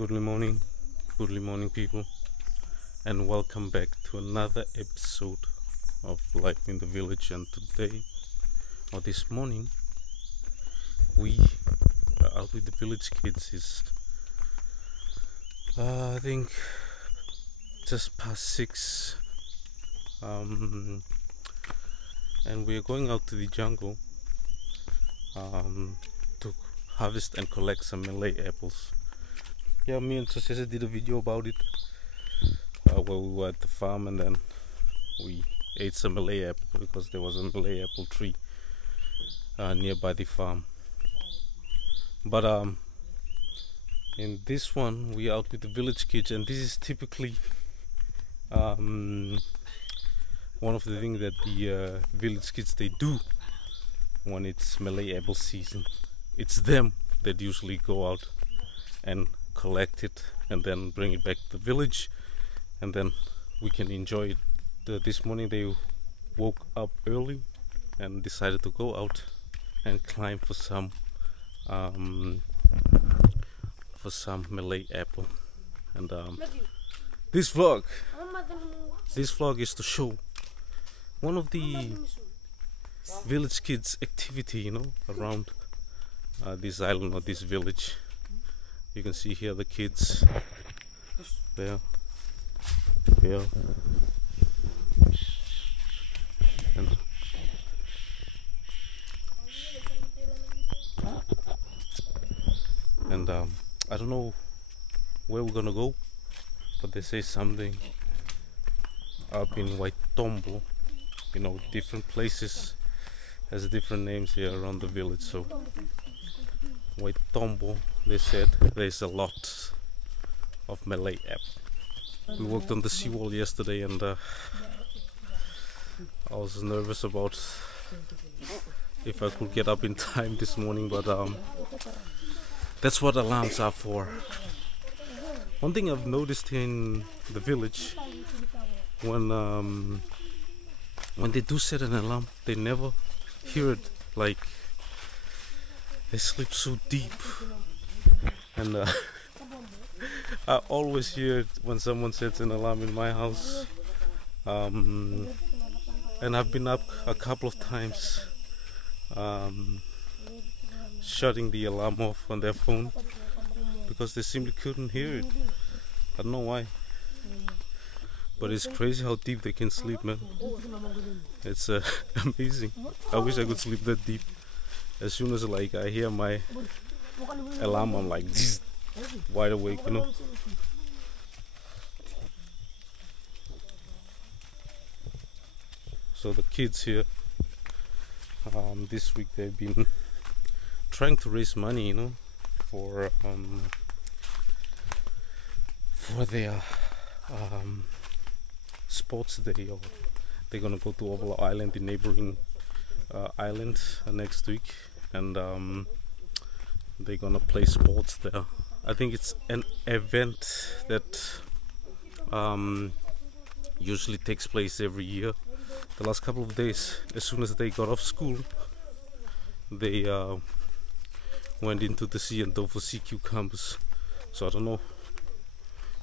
Good morning people, and welcome back to another episode of Life in the Village. And today, or this morning, we are out with the village kids. It's I think just past 6, and we are going out to the jungle to harvest and collect some Malay apples. Yeah, me and Cesar did a video about it where we were at the farm, and then we ate some Malay apple because there was a Malay apple tree nearby the farm. But in this one we out with the village kids, and this is typically one of the things that the village kids they do when it's Malay apple season. It's them that usually go out and collect it and then bring it back to the village, and then we can enjoy it. This morning they woke up early and decided to go out and climb for some Malay apple. And this vlog is to show one of the village kids activity, you know, around this island or this village. You can see here the kids there, here, and I don't know where we're gonna go, but they say something up in White Tombo. You know, different places has different names here around the village. So White Tombo, they said there's a lot of Malay apple. We walked on the seawall yesterday, and I was nervous about if I could get up in time this morning, but that's what alarms are for. One thing I've noticed in the village, when they do set an alarm, they never hear it. Like, they sleep so deep, and I always hear it when someone sets an alarm in my house, and I've been up a couple of times shutting the alarm off on their phone because they simply couldn't hear it. I don't know why, but it's crazy how deep they can sleep, man. It's amazing. I wish I could sleep that deep. As soon as like I hear my alarm, I'm like wide awake, you know. So the kids here, this week they've been trying to raise money, you know, for their sports day. Or they're gonna go to Ovala Island, the neighboring island, next week, and they're gonna play sports there. I think it's an event that usually takes place every year. The last couple of days, as soon as they got off school, they went into the sea and dove for sea cucumbers. So I don't know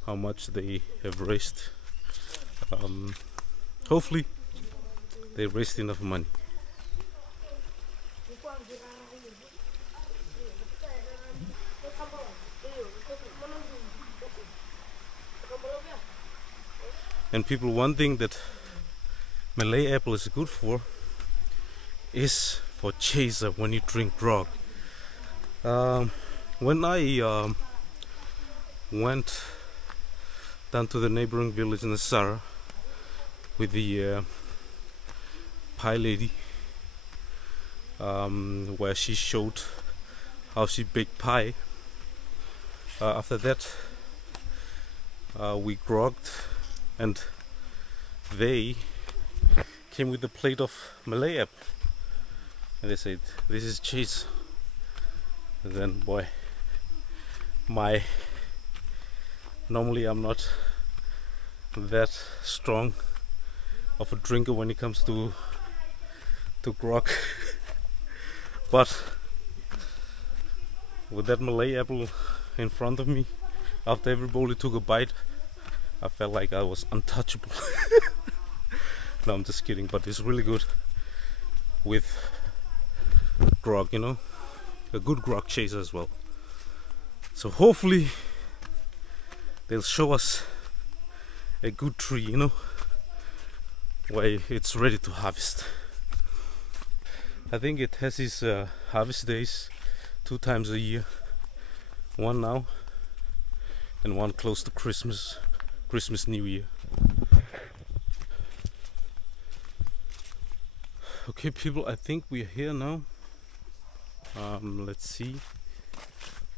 how much they have raised. Hopefully they raised enough money. And people, one thing that Malay apple is good for is for chaser when you drink grog. When I went down to the neighboring village in the Sara with the pie lady, where she showed how she baked pie, after that we grogged, and they came with a plate of Malay apple, and they said, "This is cheese." And then, boy, normally I'm not that strong of a drinker when it comes to grog, but with that Malay apple in front of me, After everybody took a bite, I felt like I was untouchable. No, I'm just kidding, but it's really good with grog, you know, a good grog chaser as well. So hopefully they'll show us a good tree, you know, where it's ready to harvest. I think it has its harvest days 2 times a year. One now and one close to Christmas, New Year. Okay people, I think we're here now. Let's see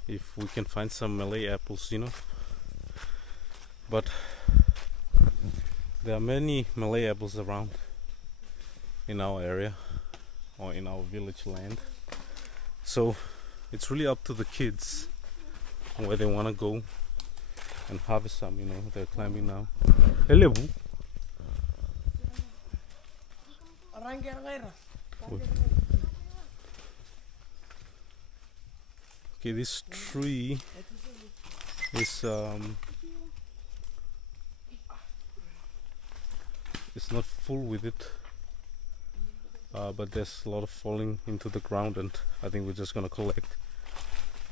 if we can find some Malay apples, you know. But there are many Malay apples around in our area or in our village land. So it's really up to the kids where they want to go and harvest some, you know. They're climbing now. Hello. Okay, this tree is it's not full with it, but there's a lot of falling into the ground, and I think we're just gonna collect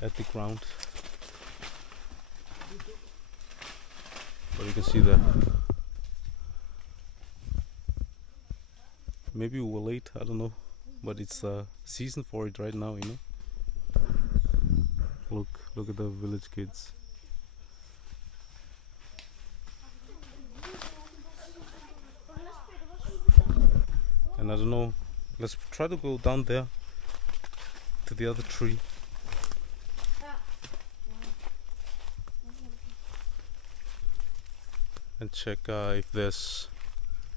at the ground. But you can see that maybe we were late, I don't know, but it's season for it right now, you know. Look at the village kids. And I don't know, let's try to go down there to the other tree. And check if there's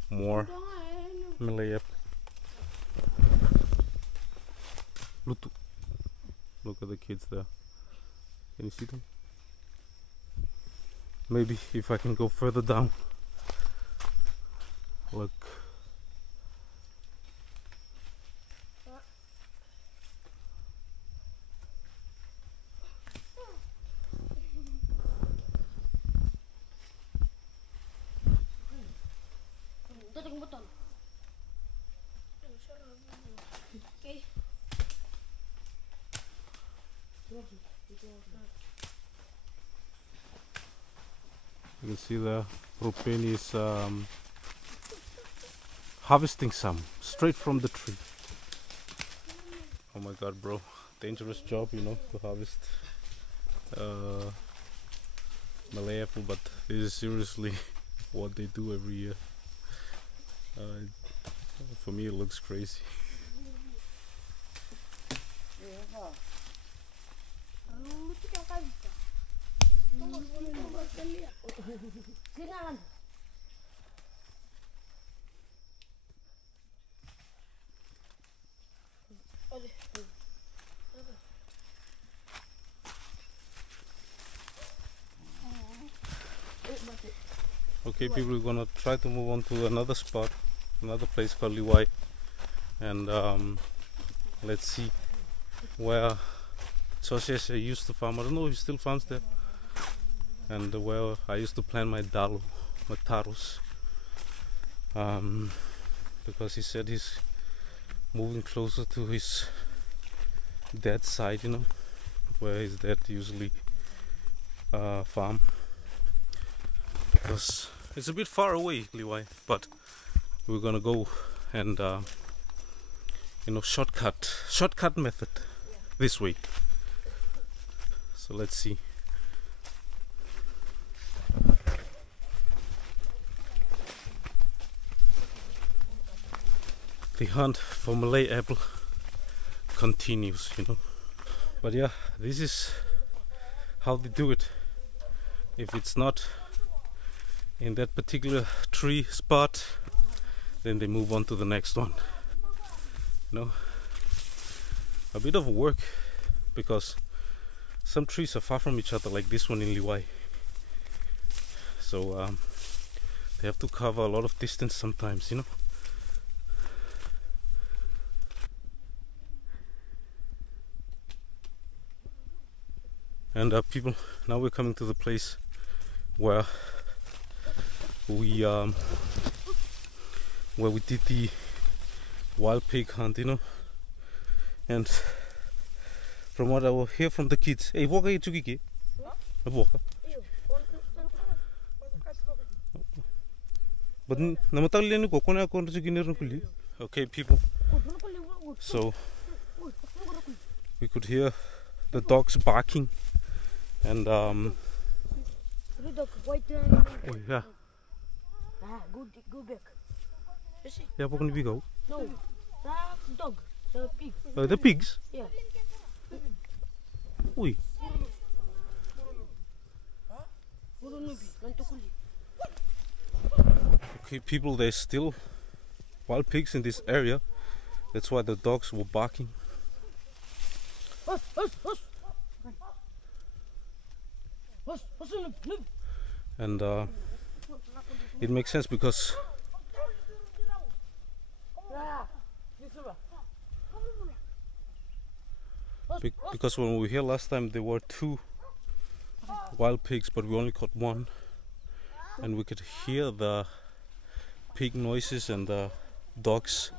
more Malay apple. Look at the kids there. Can you see them? Maybe if I can go further down. Look. You can see the Rupeni is harvesting some straight from the tree. Oh my god, bro, dangerous job, you know, to harvest Malay apple, but this is seriously what they do every year. For me it looks crazy. Okay people, we're gonna try to move on to another spot, another place called Liwai, and let's see where Sosias used to farm. I don't know if he still farms there, and where I used to plant my dalo, my taros, because he said he's moving closer to his dad's side, you know, where his dad usually farm, because it's a bit far away, Liwai, but we're gonna go and you know, shortcut method this way. So let's see. The hunt for Malay apple continues, you know. But yeah, this is how they do it. If it's not in that particular tree spot, then they move on to the next one. You know, a bit of work, because some trees are far from each other, like this one in Liwai. So they have to cover a lot of distance sometimes, you know. And people, now we're coming to the place where we did the wild pig hunt, you know. And from what I will hear from the kids, hey, walk here, Chukiki. Walk. But okay, people. So we could hear the dogs barking, and oh yeah. Go back. Yeah, what can we go? No, the dog, the pig. The pigs? Yeah. Oi. Okay, people, there's still wild pigs in this area. That's why the dogs were barking. And it makes sense because when we were here last time there were 2 wild pigs, but we only caught 1, and we could hear the pig noises and the dogs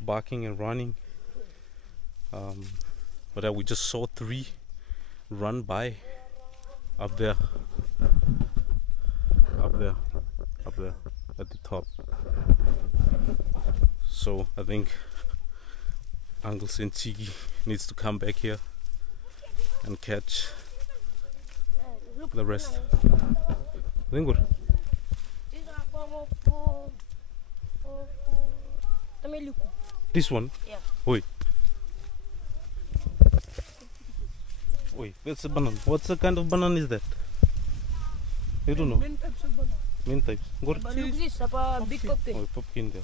barking and running. But we just saw 3 run by up there at the top. So I think Uncle Sentigi needs to come back here and catch the rest. Lingur. This one? Yeah. Oi. Oi, that's a banana. What's the kind of banana is that? You don't know? Many types of banana. Many types. But look this, big pumpkin. Oh, pumpkin there.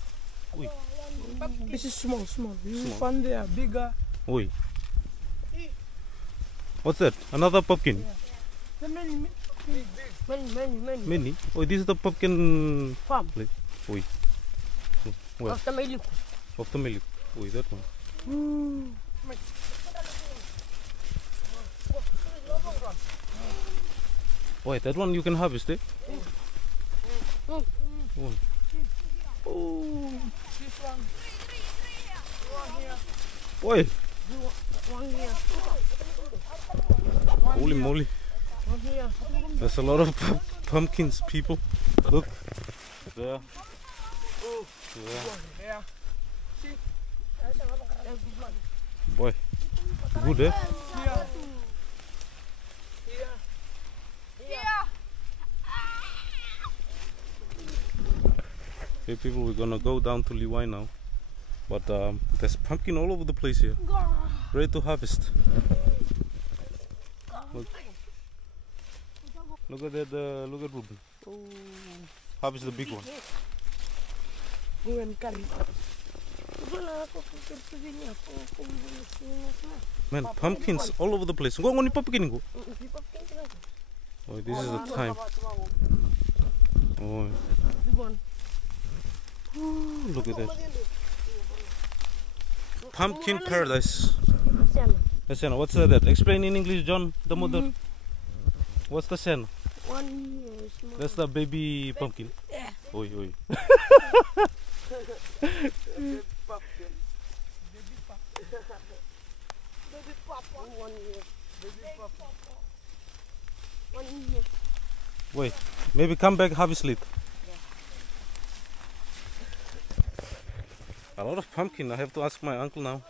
Oi. This is small. You Small. find there bigger. Oi. What's that? Another pumpkin? Yeah. Many. Many? Oh, this is the pumpkin Farm. place. Oi. Where? Of the Maluku. Of the milk. Oi, that one. Wait, that one you can harvest it? Oh. This one. Oi. One here. Holy moly. One here. There's a lot of pumpkins, people. Look. There. There. Yeah. Boy. Good, eh? Here. Okay, people, we're gonna go down to Liwai now. But there's pumpkin all over the place here. Ready to harvest. Look. Look at that, look at Ruben. Oh. Harvest the big one. Go and carry. Man, pumpkins all over the place. Go on, pumpkin. Go. Oh, this is the time. Oh. Big one. Ooh, look at that. Pumpkin paradise. Sena, what's that? Explain in English, John, the mother. What's the Sena? One here is small. That's the baby pumpkin. Yeah. Oi, oi. One here. One here. Wait, maybe come back, harvest it. A lot of pumpkin. I have to ask my uncle now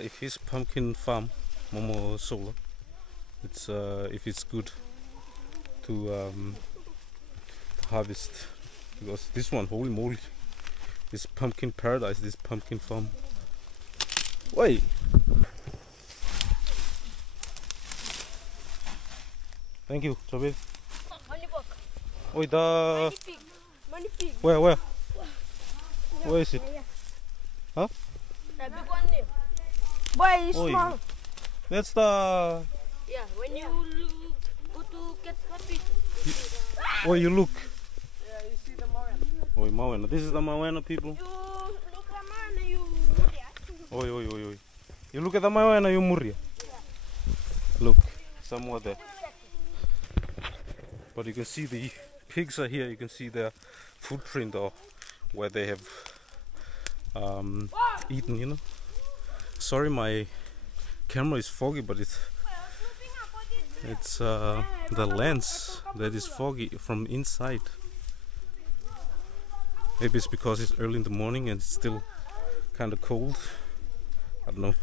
if his pumpkin farm, Momo Solar, if it's good to harvest, because this one, holy moly, is pumpkin paradise. This pumpkin farm. Wait. Thank you, Chabit. Money book. Oi, the Money pig. where? Where is it? Huh? The big one there. Boy, it's Oi. small. That's the. Yeah, when you go to get puppy. Oh, you look. Yeah, you see the mountain. Oi, Mawena. This is the Mawena, people. You look at man, you. Oi. You look at the Mawena, you Muria. Look. somewhere there. But you can see the pigs are here. You can see their footprint or where they have eaten, you know. Sorry, my camera is foggy, but it's the lens that is foggy from inside. Maybe it's because it's early in the morning and it's still kind of cold. I don't know.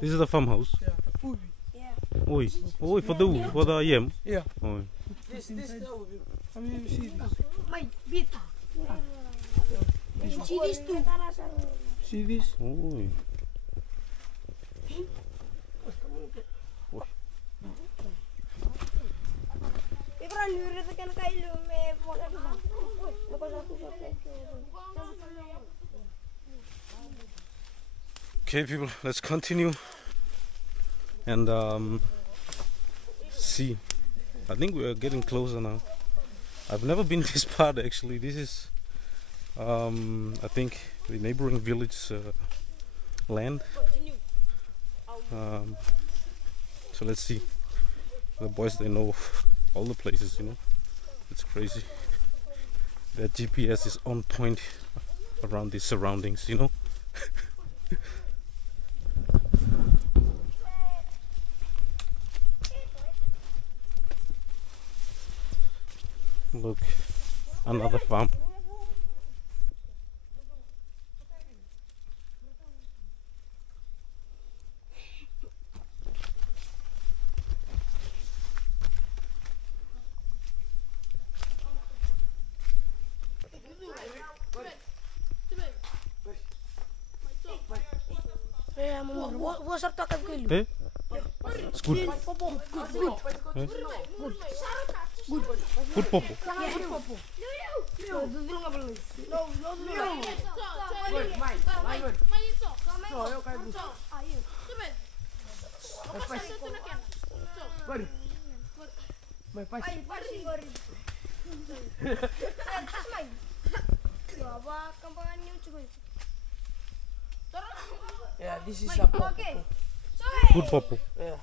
This is the farmhouse. Yeah. Oi, for the yam. Yeah. Oi. This the ubi. Have you seen this? My bit. See this too. See this? Oi. Okay, people, let's continue and see. I think we are getting closer now. I've never been this part actually. This is I think the neighboring village land. So let's see. The boys, they know all the places, you know. It's crazy. Their GPS is on point around these surroundings, you know. Look, another farm. Eh? It's good. Eh? Good popo. Yeah, this is a popo. Good popo. Yeah.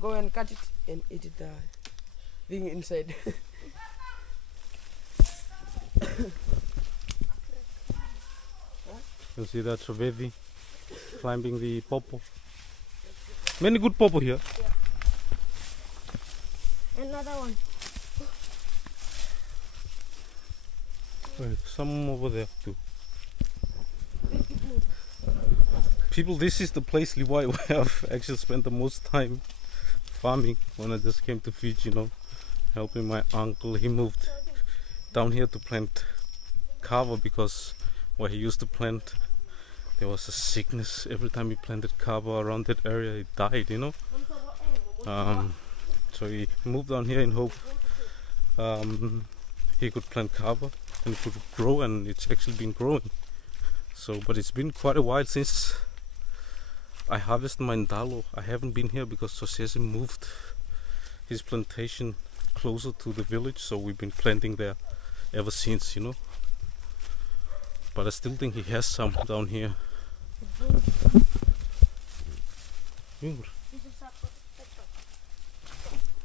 Go and cut it and eat it thing inside. You see that Trivedi climbing the popo. Many good popo here. Yeah. Another one. Wait, some over there too. People, this is the place, Levi, where I've actually spent the most time farming when I just came to Fiji, you know, helping my uncle. He moved down here to plant Kava because where he used to plant, there was a sickness. Every time he planted Kava around that area, it died, you know. So he moved down here in hope he could plant Kava and it could grow, and it's actually been growing. So, but it's been quite a while since I harvested my ndalo. I haven't been here because Sosese moved his plantation closer to the village, so we've been planting there ever since, you know. But I still think he has some down here.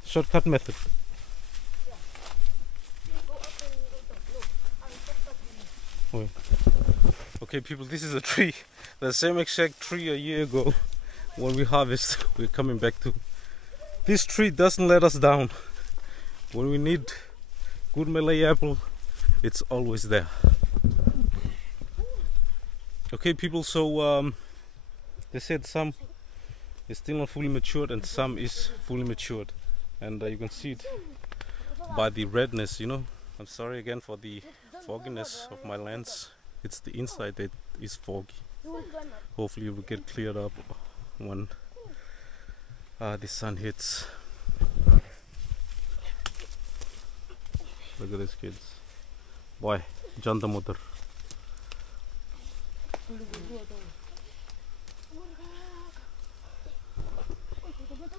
Shortcut method. Wait. Okay, people, this is a tree. The same exact tree a year ago when we harvest, we're coming back to. This tree doesn't let us down. When we need good Malay apple, it's always there. Okay, people, so they said some is still not fully matured and some is fully matured. And you can see it by the redness, you know. I'm sorry again for the fogginess of my lens. It's the inside that is foggy. Hopefully it will get cleared up when the sun hits. Look at these kids. Boy, janta motor.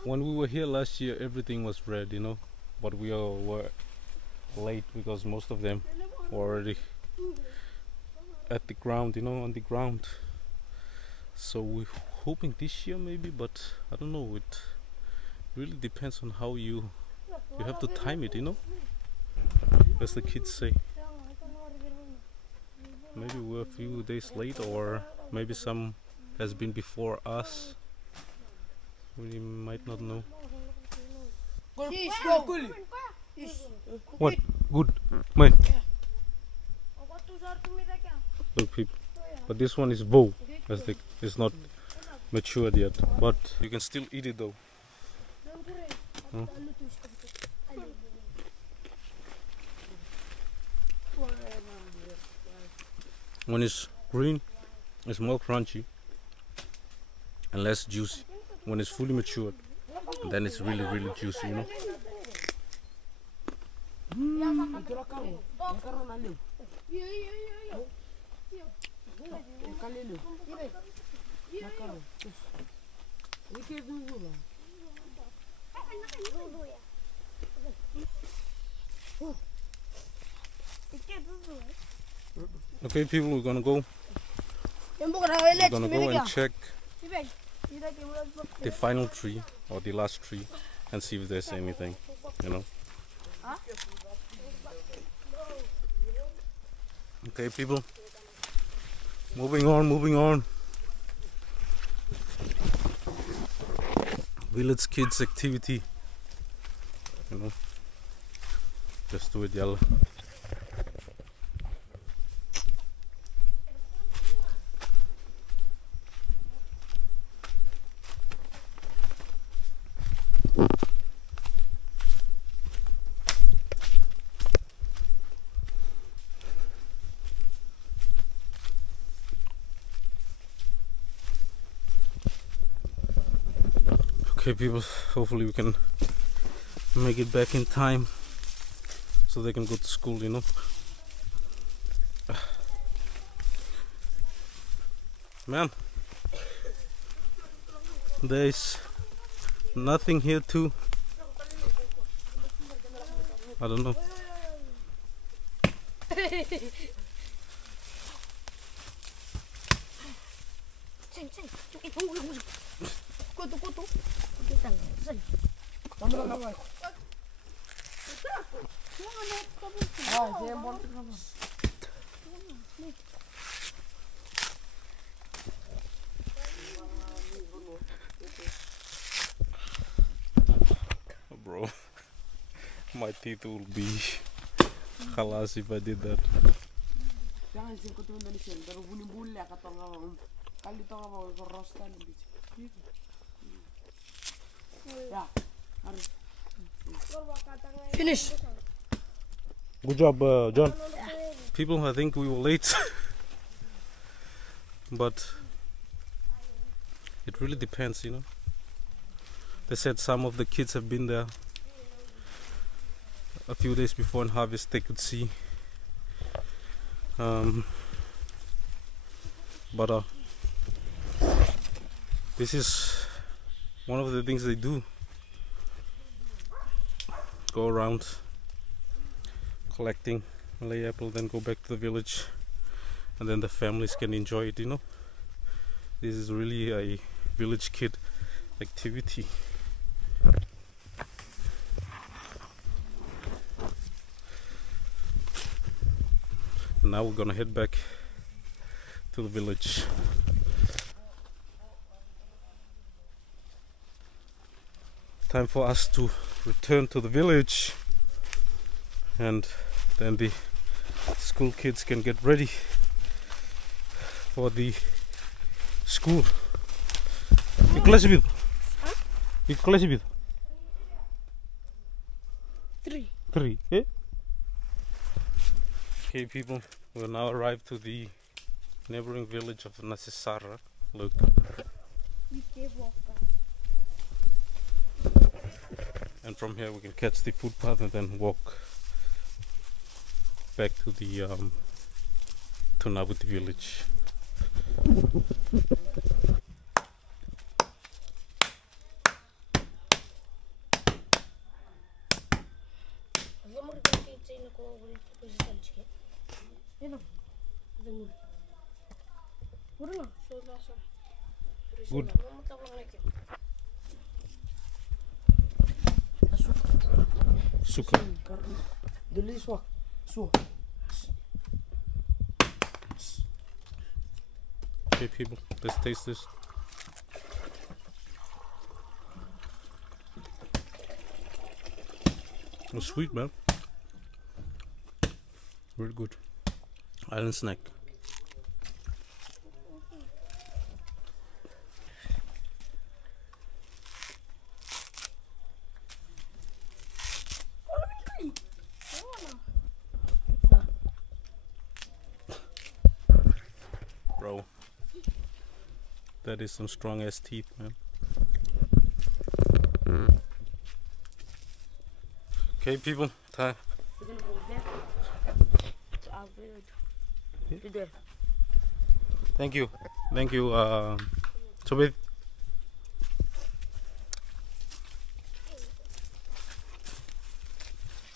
When we were here last year, everything was red, you know, but we all were late because most of them were already at the ground, you know, on the ground. So we're hoping this year maybe, but I don't know. It really depends on how you have to time it, you know, as the kids say. Maybe we're a few days late, or maybe some has been before us. We might not know. What? Good. Man. Look, people. But this one is bow, as it's not matured yet. But you can still eat it though. When it's green, it's more crunchy and less juicy. When it's fully matured, then it's really, really juicy, you know. Okay, people, we're gonna go. We're gonna go and check the final tree or the last tree and see if there's anything, you know. Okay, people, moving on. Village kids activity, you know. Just do it, yalla. Okay, people, hopefully we can make it back in time so they can go to school, you know. Man, there's nothing here too. I don't know. Bro, my teeth will be khalas if I did that. Finish. Good job, John. People, I think we were late, but it really depends, you know. They said some of the kids have been there a few days before in harvest. They could see, but this is one of the things they do. Go around collecting Malay apple, then go back to the village, and then the families can enjoy it, you know. This is really a village kid activity. And now we're gonna head back to the village. Time for us to return to the village, and then the school kids can get ready for the school. You class with? You class with? 3. 3, eh? Okay, people, we'll now arrive to the neighboring village of Nasisara. Look. And from here we can catch the footpath and then walk back to the to Navuti village. Good. Suka. Dulu suak. Okay, people, let's taste this. Oh, sweet, man. Very good. Island snack. Bro, that is some strong ass teeth, man. Okay, people, time. We're gonna go back to our village. To there. Thank you, Tobit.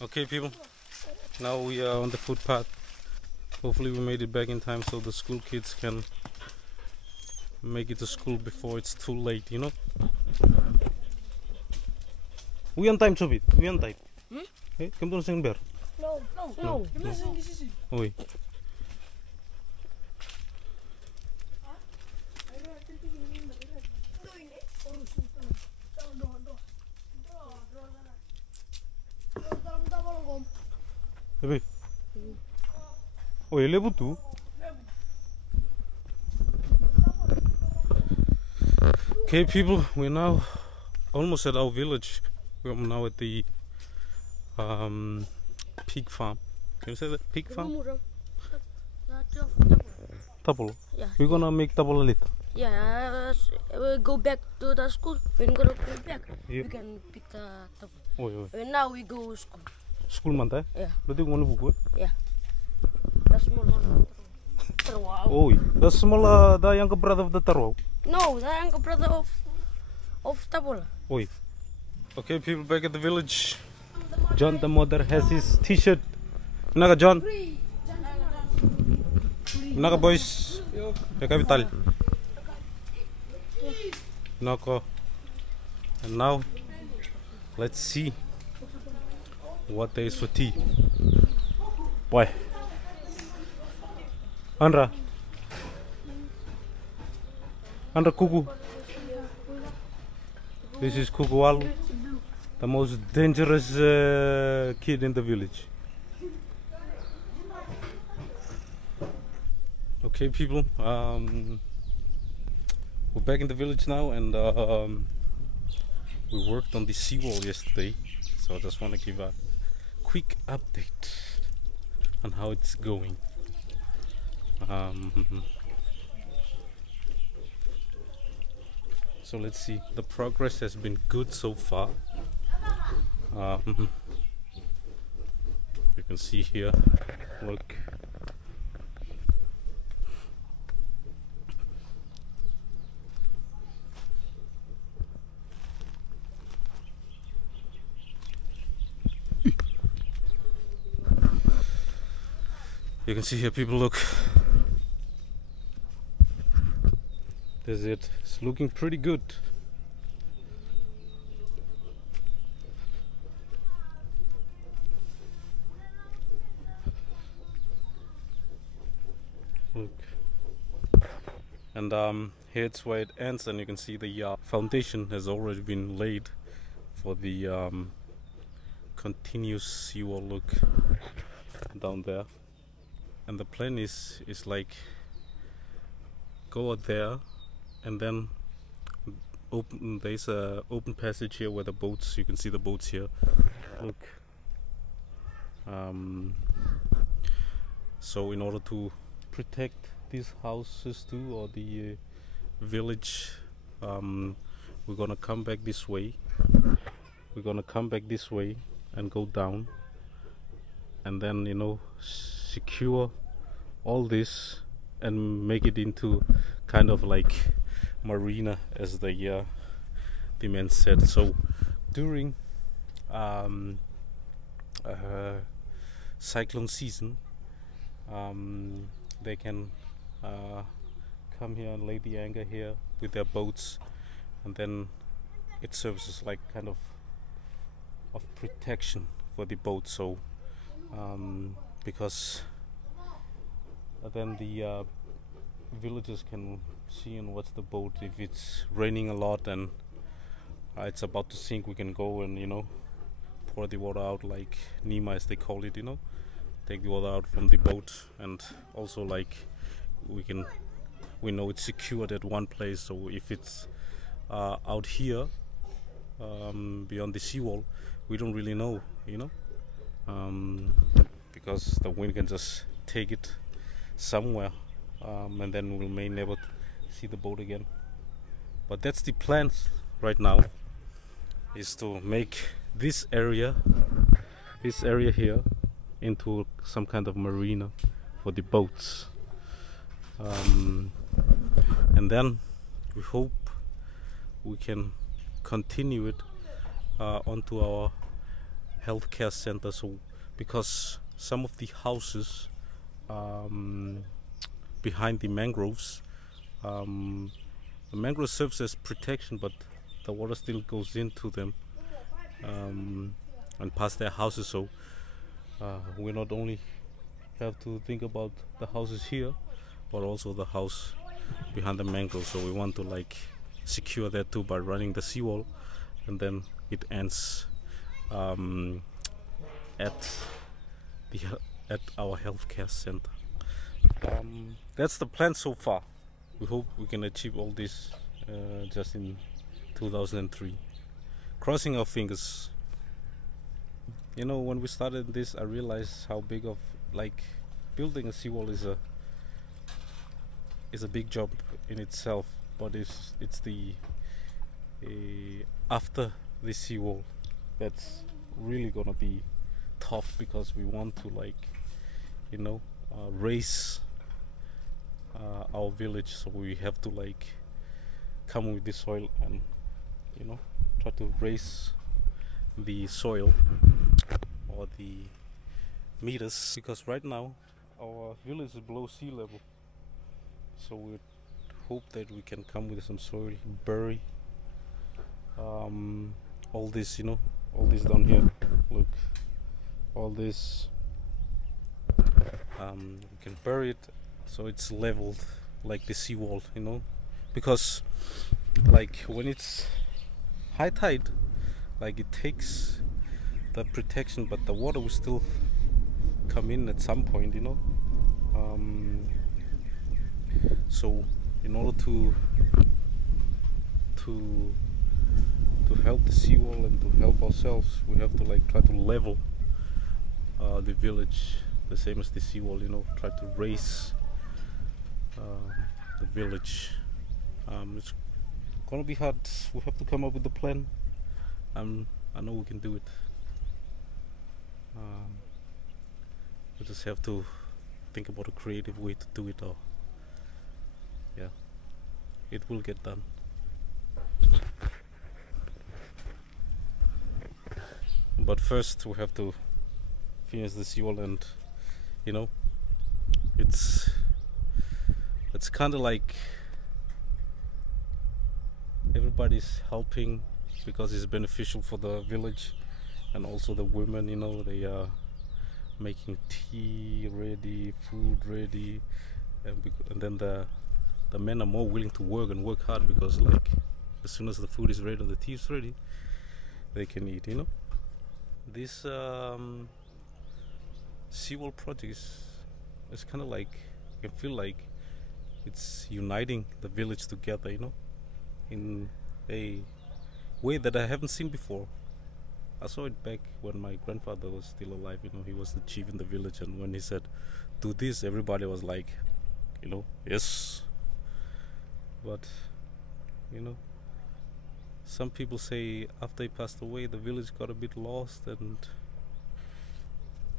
Okay, people, now we are on the footpath. Hopefully we made it back in time so the school kids can make it to school before it's too late, you know? We on time, Tobit, we on time. Hey, come on, sing bear. No. Oi. Hey. Oi, levo tu. Okay, people, we're now almost at our village. We're now at the pig farm. Can you say that? Pig farm? Tapolo. Yeah. We're gonna make tapolo later. Yeah, we'll go back to the school. When we're gonna go back, Yep. we can pick the top. Oi. And now we go school. School manta? Yeah. Berarti gua buku. Yeah. The small one. Wow. Oi. The small the younger brother of the tarwau. No, the younger brother of Tabola. Oi. Okay, people, back at the village. John the mother has his t-shirt. Naga John. Naga boys. Ya capital. Nako. And now let's see what there is for tea. Boy. Andra Kuku. This is Kukuwalu, the most dangerous kid in the village. Okay, people, we're back in the village now, and we worked on the seawall yesterday, so I just want to give a quick update on how it's going. So let's see, the progress has been good so far. You can see here, look. You can see here, people, look. That's it. It's looking pretty good. Look. And here's where it ends, and you can see the foundation has already been laid for the continuous seawall look down there. And the plan is like go out there and then open. There's a open passage here where the boats, you can see the boats here, look. So in order to protect these houses too, or the village, we're gonna come back this way. We're gonna come back this way and go down, and then, you know, secure all this and make it into kind of like marina, as the man said. So during cyclone season, they can come here and lay the anchor here with their boats, and then it serves as like kind of protection for the boat. So because then the villagers can see and watch the boat. If it's raining a lot and it's about to sink, we can go and, you know, pour the water out, like Nima as they call it, you know, take the water out from the boat. And also like we know it's secured at one place, so if it's out here beyond the seawall, we don't really know, you know, because the wind can just take it somewhere, and then we may never see the boat again. But that's the plan right now, is to make this area here into some kind of marina for the boats, and then we hope we can continue it onto our healthcare center. So because some of the houses behind the mangroves, the mangrove serves as protection, but the water still goes into them and past their houses. So we not only have to think about the houses here, but also the house behind the mangrove. So we want to like secure that too by running the seawall, and then it ends at our healthcare center. That's the plan so far. We hope we can achieve all this just in 2003. Crossing our fingers. You know, when we started this, I realized how big of like building a seawall is a big job in itself. But it's the after the seawall that's really gonna be tough, because we want to, like, you know, raise our village. So we have to like come with the soil and, you know, try to raise the soil or the meters, because right now our village is below sea level. So we hope that we can come with some soil, bury all this, you know, all this down here. Look, all this, we can bury it so it's leveled like the seawall, you know, because like when it's high tide, like it takes the protection, but the water will still come in at some point, you know. So in order to help the seawall and to help ourselves, we have to like try to level the village the same as the seawall, you know, try to raise the village. It's gonna be hard. We have to come up with the plan. I know we can do it. We just have to think about a creative way to do it, or yeah, it will get done. But first we have to finish the seawall, and you know, it's kind of like everybody's helping because it's beneficial for the village, and also the women, you know, they are making tea ready, food ready, and then the men are more willing to work and work hard, because like as soon as the food is ready or the tea is ready, they can eat, you know. This seawall project is kind of like, I feel like it's uniting the village together, you know, in a way that I haven't seen before. I saw it back when my grandfather was still alive, you know, he was the chief in the village, and when he said do this, everybody was like, you know, yes. But you know, some people say after he passed away the village got a bit lost, and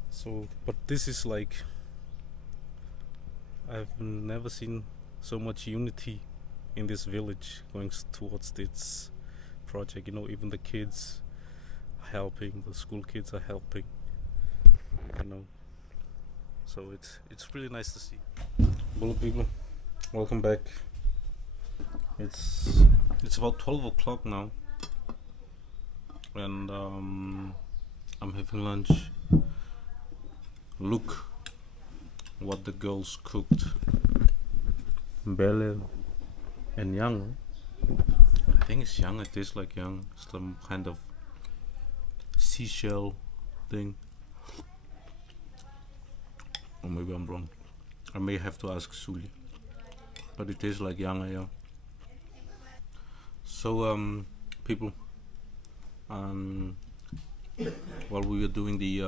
so, but this is like, I've never seen so much unity in this village going towards this project, you know. Even the kids are helping, the school kids are helping, you know. So it's really nice to see. Hello people, welcome back. It's about 12 o'clock now, and I'm having lunch. Look what the girls cooked. Belle and young. I think it's young. It tastes like young. Some kind of seashell thing. Or maybe I'm wrong. I may have to ask Suli. But it tastes like young, yeah. So people, while we were doing the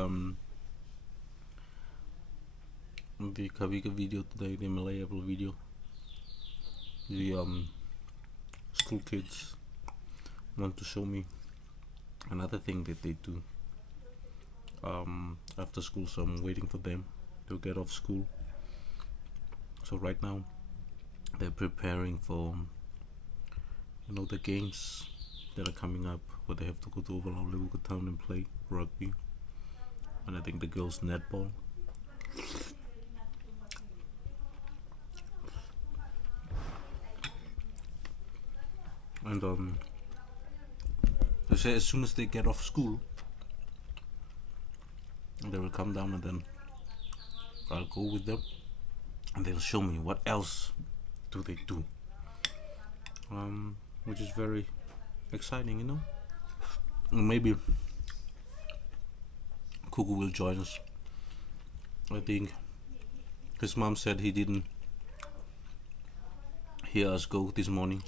Kavika video today, the Malay Apple video, the school kids want to show me another thing that they do after school, so I'm waiting for them to get off school. So right now they're preparing for, you know, the games that are coming up, where they have to go to Yavusa town and play rugby, and I think the girls netball. And they say as soon as they get off school, they will come down, and then I'll go with them, and they'll show me what else do they do, which is very exciting, you know. And maybe Kuku will join us. I think his mom said he didn't hear us go this morning,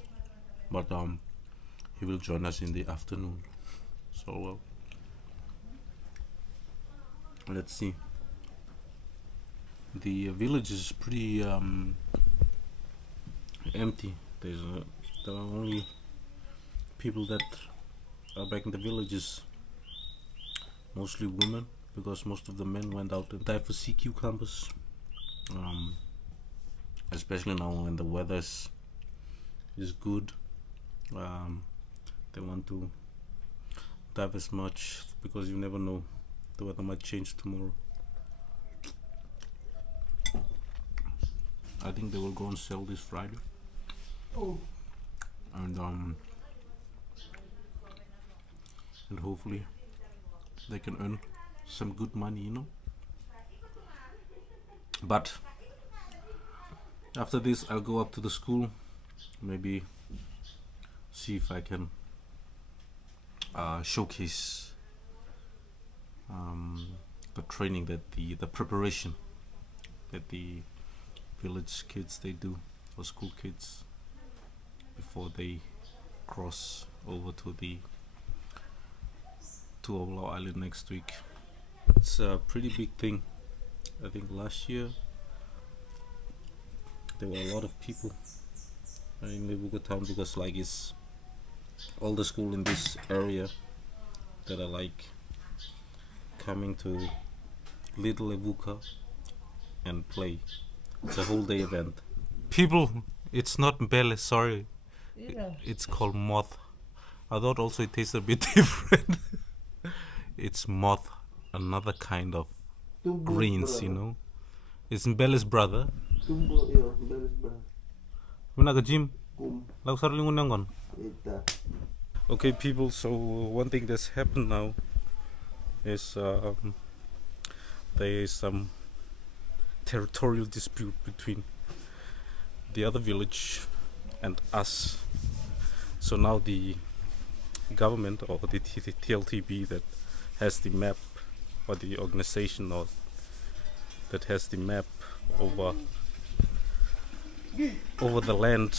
but he will join us in the afternoon. So let's see. The village is pretty empty. There are only people that are back in the villages, mostly women, because most of the men went out and dive for sea cucumbers, especially now when the weather is good. They want to dive as much, because you never know, the weather might change tomorrow. I think they will go and sell this Friday. And hopefully they can earn some good money, you know. But after this I'll go up to the school, maybe see if I can showcase the training, that the preparation that the village kids they do, or school kids, before they cross over to Olau Island next week. It's a pretty big thing. I think last year there were a lot of people in Yavusa town, because like it's all the school in this area that are like coming to Little Yavusa and play. It's a whole day event. People, it's not Bele, sorry. Yeah. It's called moth. I thought also it tastes a bit different. It's moth, another kind of greens, you know. It's Bele's brother. Okay people, so one thing that's happened now is there is some territorial dispute between the other village and us. So now the government, or the TLTB, that has the map, or the organization or that has the map over the land,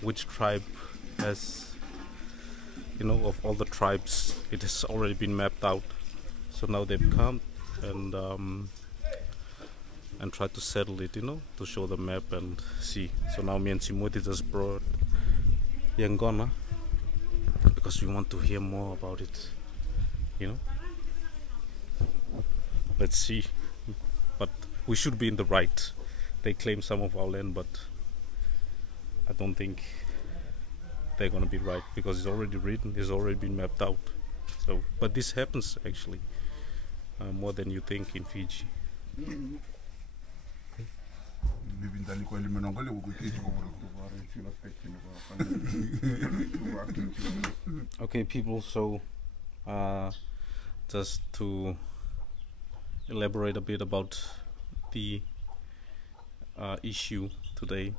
which tribe has, you know, of all the tribes, it has already been mapped out. So now they've come and try to settle it, you know, to show the map and see. So now me and Simoti just brought Yangona, because we want to hear more about it, you know. Let's see, but we should be in the right. They claim some of our land, but I don't think they're gonna be right, because it's already written, it's already been mapped out. So, but this happens actually more than you think in Fiji. Okay, people, so just to elaborate a bit about the issue today.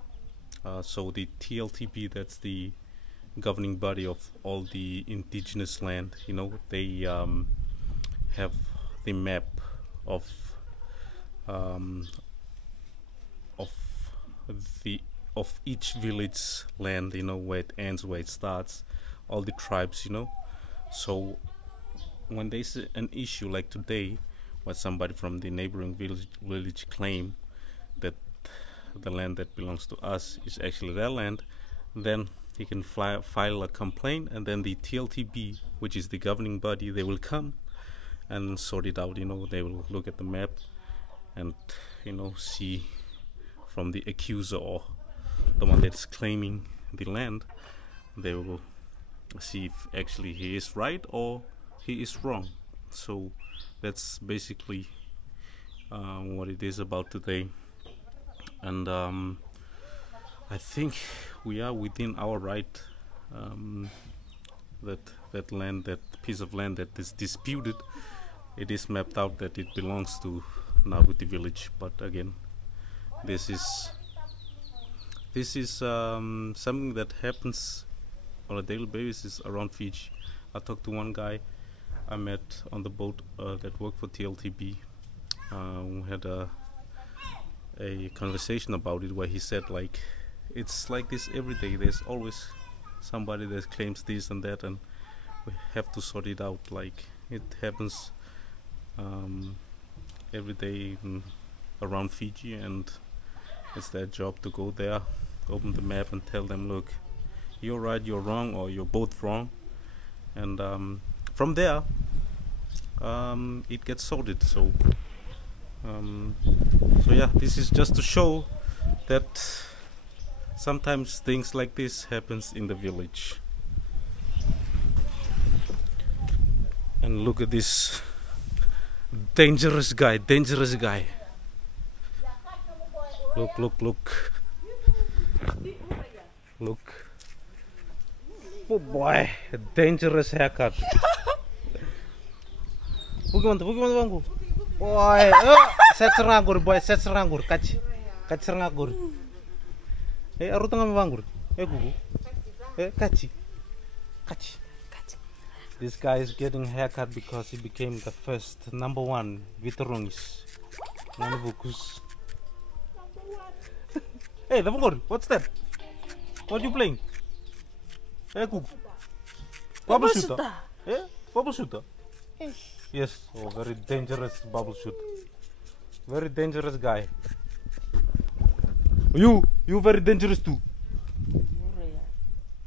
So the TLTP, that's the governing body of all the indigenous land, you know, they have the map of each village land, you know, where it ends, where it starts, all the tribes, you know. So when there's an issue like today, where somebody from the neighboring village claim that the land that belongs to us is actually their land, then he can file a complaint, and then the TLTB, which is the governing body, they will come and sort it out, you know. They will look at the map and, you know, see from the accuser or the one that's claiming the land, they will see if actually he is right or he is wrong. So that's basically what it is about today. And I think we are within our right. That land, that piece of land that is disputed, it is mapped out that it belongs to Navuti village. But again, this is something that happens on a daily basis around Fiji. I talked to one guy I met on the boat that worked for TLTB. We had a conversation about it, where he said, like, it's like this every day. There's always somebody that claims this and that, and we have to sort it out. Like, it happens every day around Fiji, and it's their job to go there, open the map and tell them, look, you're right, you're wrong, or you're both wrong. And from there it gets sorted. So yeah, this is just to show that sometimes things like this happens in the village. And look at this dangerous guy. Look. Oh boy, a dangerous haircut. Bagaimana bangku? Boy, set serangur, kaci serangur. Aru tengah banggur. Gugu. Kaci. This guy is getting a haircut because he became the first #1 Vitorungis. Nanabukus. Hey, Nabangor, what's that? What are you playing? Gugu. Bubble shooter. Bubble shooter. Yes. Oh, very dangerous bubble shooter. Very dangerous guy. You very dangerous too.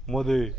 Mother.